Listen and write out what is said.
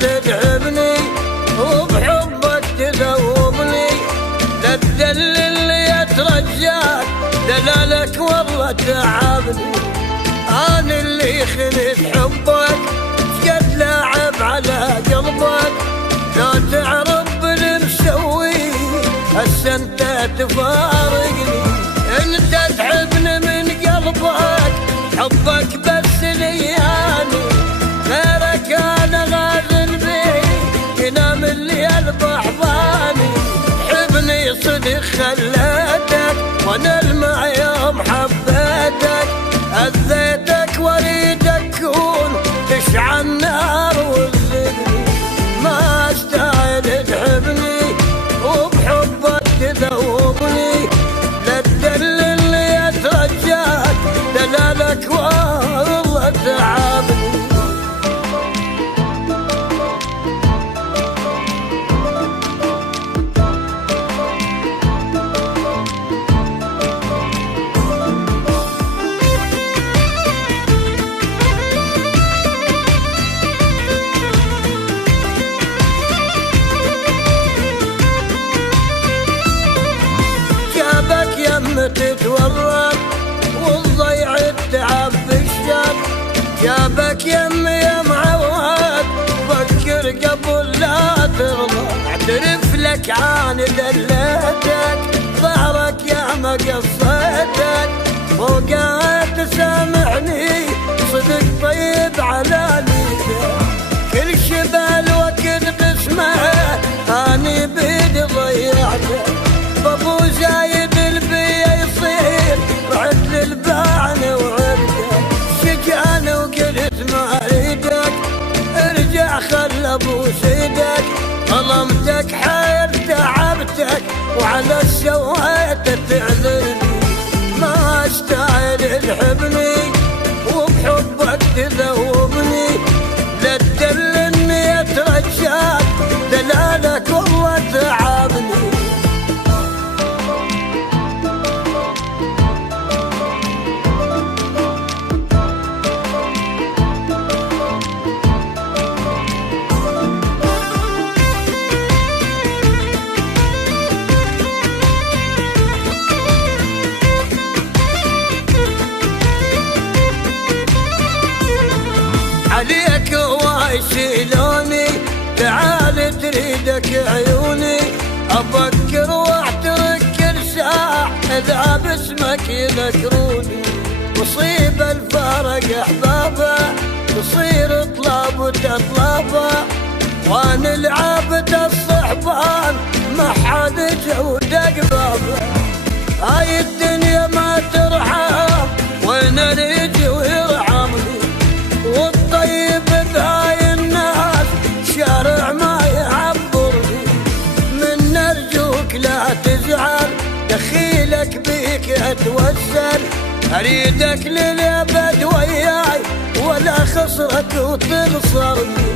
تدعبني وبحبك تذوبني، لا تدلل يترجاك دلالك والله تعبني. أنا اللي خليت حبك شقد لاعب على قلبك، لو تعرف بالمسوي هسه انت تفارقني. انت تحبني من قلبك حبك بس لياني، غيرك انا غازل بي ينام الليل بحضاني. حبني صدق خليتك وانا المع يوم حبيتك، اذيتك واريدك كون تشعل نار وتزدني. ما استاهل تحبني وبحبك تذوبني، لا تدلل يترجاك دلالك والله تعبني. تتورط والضيع التعب بالشر، جابك يمي يا معود فكر قبل لا ترضى. اعترف لك عن دلتك ظهرك يا ما قصيتك، فوقها تسامحني صدق طيب على نيتك. كل شبال وقت باسمه اني بيدي ضيعته، بابو زايد رعد للبان وعرده شجعان وقلت ما اريدك، ارجع خل ابو سيدك. ظلمتك حيل تعبتك وعلى سويت تعذرني. ما استاهل تحبني وبحبك تذوبني، لا تدلني اترجاك دلالك والله تعبني. عليك وايشيلوني تعال تريدك عيوني، افكر واعترك كل ساعة اذا باسمك يذكروني. مصيب الفارق احبابه تصير طلاب وتطلبه، وانا العابد الصحبان ما حد جودك بابه. هاي الدنيا ما ترحم وين اريد ويرحمني، والطيب بهاي الناس شارع ما يعبرني. من ارجوك لا تزعل دخيلك بيك اتوسل، اريدك للابد وياي ولا خسرك وتنصرني.